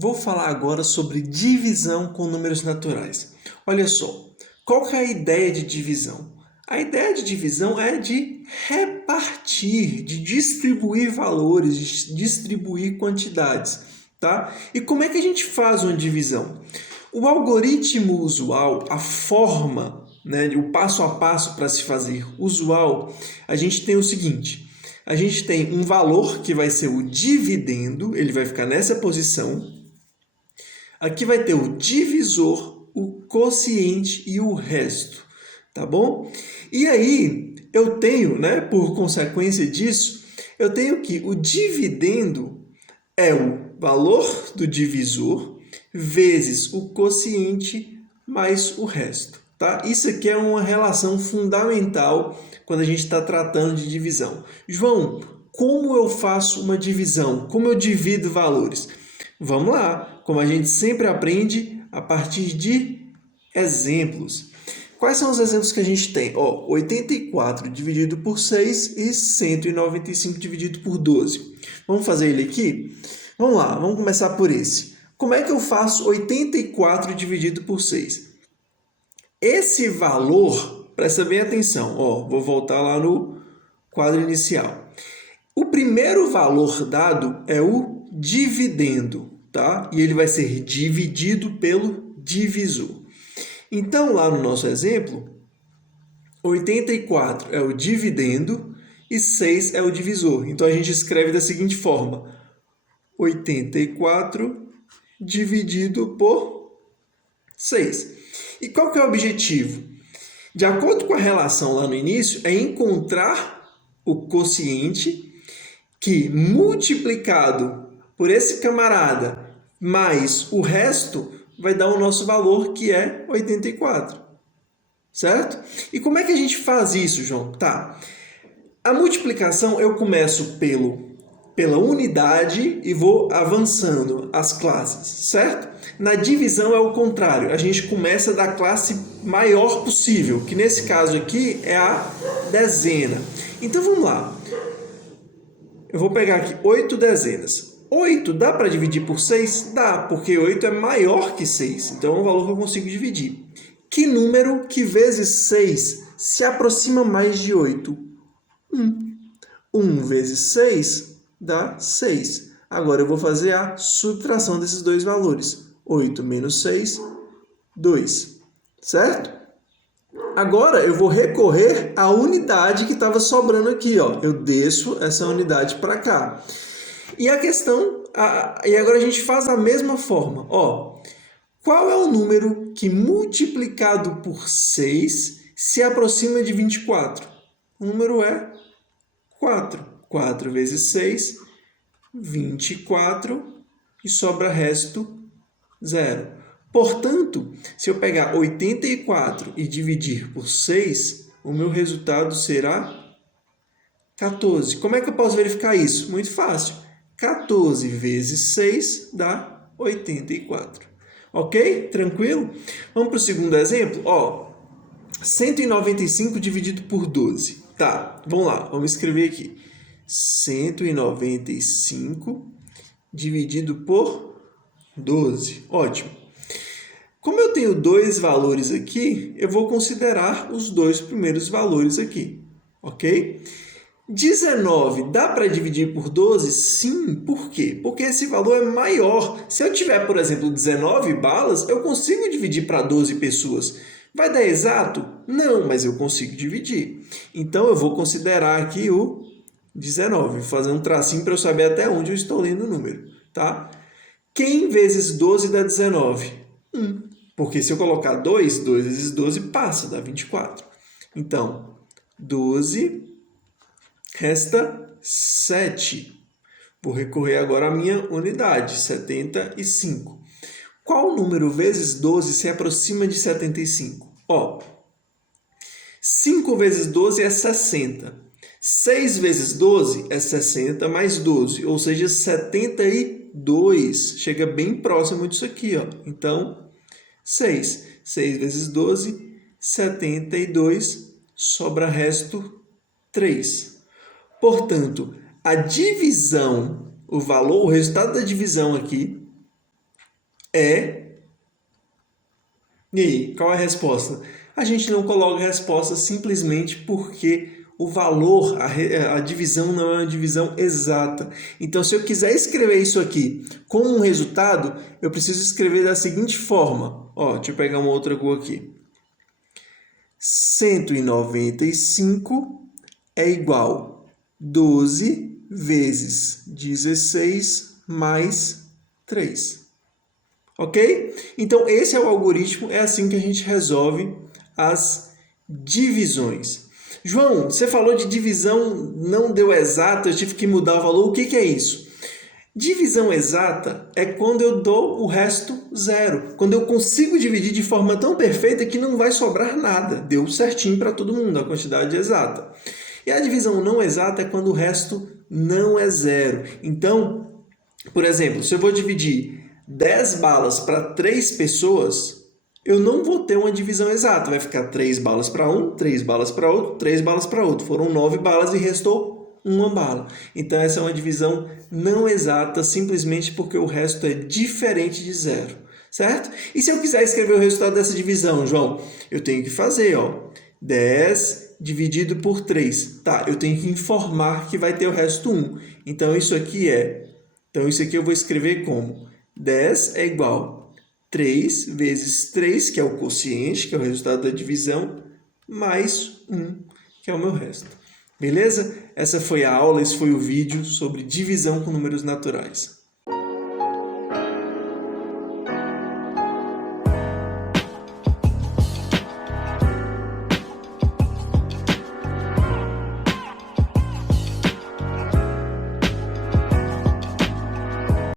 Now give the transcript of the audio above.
Vou falar agora sobre divisão com números naturais. Olha só, qual que é a ideia de divisão? A ideia de divisão é de repartir, de distribuir valores, de distribuir quantidades, tá? E como é que a gente faz uma divisão? O algoritmo usual, a forma, o passo a passo para se fazer usual, a gente tem o seguinte: a gente tem um valor que vai ser o dividendo, ele vai ficar nessa posição. Aqui vai ter o divisor, o quociente e o resto, tá bom? E aí eu tenho, por consequência disso, eu tenho que o dividendo é o valor do divisor vezes o quociente mais o resto, tá? Isso aqui é uma relação fundamental quando a gente está tratando de divisão. João, como eu faço uma divisão? Como eu divido valores? Vamos lá, como a gente sempre aprende a partir de exemplos. Quais são os exemplos que a gente tem? 84 dividido por 6 e 195 dividido por 12. Vamos fazer ele aqui? Vamos lá, vamos começar por esse. Como é que eu faço 84 dividido por 6? Esse valor, presta bem atenção, vou voltar lá no quadro inicial. O primeiro valor dado é o dividendo, tá? E ele vai ser dividido pelo divisor. Então, lá no nosso exemplo, 84 é o dividendo e 6 é o divisor. Então, a gente escreve da seguinte forma: 84 dividido por 6. E qual que é o objetivo? De acordo com a relação lá no início, é encontrar o quociente que, multiplicado por esse camarada mais o resto, vai dar o nosso valor, que é 84. Certo? E como é que a gente faz isso, João? Tá. A multiplicação eu começo pela unidade e vou avançando as classes, certo? Na divisão é o contrário. A gente começa da classe maior possível, que nesse caso aqui é a dezena. Então vamos lá. Eu vou pegar aqui 8 dezenas. 8 dá para dividir por 6? Dá, porque 8 é maior que 6. Então é um valor que eu consigo dividir. Que número que vezes 6 se aproxima mais de 8? 1. 1 vezes 6 dá 6. Agora eu vou fazer a subtração desses dois valores. 8 menos 6, 2. Certo? Agora eu vou recorrer à unidade que estava sobrando aqui. Eu desço essa unidade para cá. E a questão... E agora a gente faz da mesma forma. Qual é o número que multiplicado por 6 se aproxima de 24? O número é 4. 4 vezes 6, 24. E sobra resto 0. Portanto, se eu pegar 84 e dividir por 6, o meu resultado será 14. Como é que eu posso verificar isso? Muito fácil. 14 vezes 6 dá 84. Ok? Tranquilo? Vamos para o segundo exemplo? 195 dividido por 12. Tá, vamos lá. Vamos escrever aqui. 195 dividido por 12. Ótimo. Como eu tenho dois valores aqui, eu vou considerar os dois primeiros valores aqui, ok? 19 dá para dividir por 12? Sim. Por quê? Porque esse valor é maior. Se eu tiver, por exemplo, 19 balas, eu consigo dividir para 12 pessoas. Vai dar exato? Não, mas eu consigo dividir. Então, eu vou considerar aqui o 19. Vou fazer um tracinho para eu saber até onde eu estou lendo o número, tá? Quem vezes 12 dá 19? 1. Porque se eu colocar 2, 2 vezes 12 passa, dá 24. Então, 12 resta 7. Vou recorrer agora à minha unidade, 75. Qual número vezes 12 se aproxima de 75? 5 vezes 12 é 60. 6 vezes 12 é 60 mais 12, ou seja, 72. Chega bem próximo disso aqui. Então, 6. 6 vezes 12, 72. Sobra resto 3. Portanto, a divisão, o resultado da divisão aqui é... E aí, qual é a resposta? A gente não coloca a resposta simplesmente porque o valor, a divisão não é uma divisão exata. Então, se eu quiser escrever isso aqui como um resultado, eu preciso escrever da seguinte forma. Ó, deixa eu pegar uma outra cor aqui. 195 é igual a 12 vezes 16 mais 3. Ok? Então, esse é o algoritmo, é assim que a gente resolve as divisões. João, você falou de divisão, não deu exata, eu tive que mudar o valor. O que é isso? Divisão exata é quando eu dou o resto zero. Quando eu consigo dividir de forma tão perfeita que não vai sobrar nada. Deu certinho para todo mundo, a quantidade exata. E a divisão não exata é quando o resto não é zero. Então, por exemplo, se eu vou dividir 10 balas para 3 pessoas, eu não vou ter uma divisão exata. Vai ficar 3 balas para um, 3 balas para outro, 3 balas para outro. Foram 9 balas e restou uma bala. Então essa é uma divisão não exata, simplesmente porque o resto é diferente de zero. Certo? E se eu quiser escrever o resultado dessa divisão, João? Eu tenho que fazer, ó, 10 dividido por 3. Tá, eu tenho que informar que vai ter o resto 1. Então isso aqui eu vou escrever como 10 é igual a 3 vezes 3, que é o quociente, que é o resultado da divisão, mais 1, que é o meu resto. Beleza? Essa foi a aula, esse foi o vídeo sobre divisão com números naturais.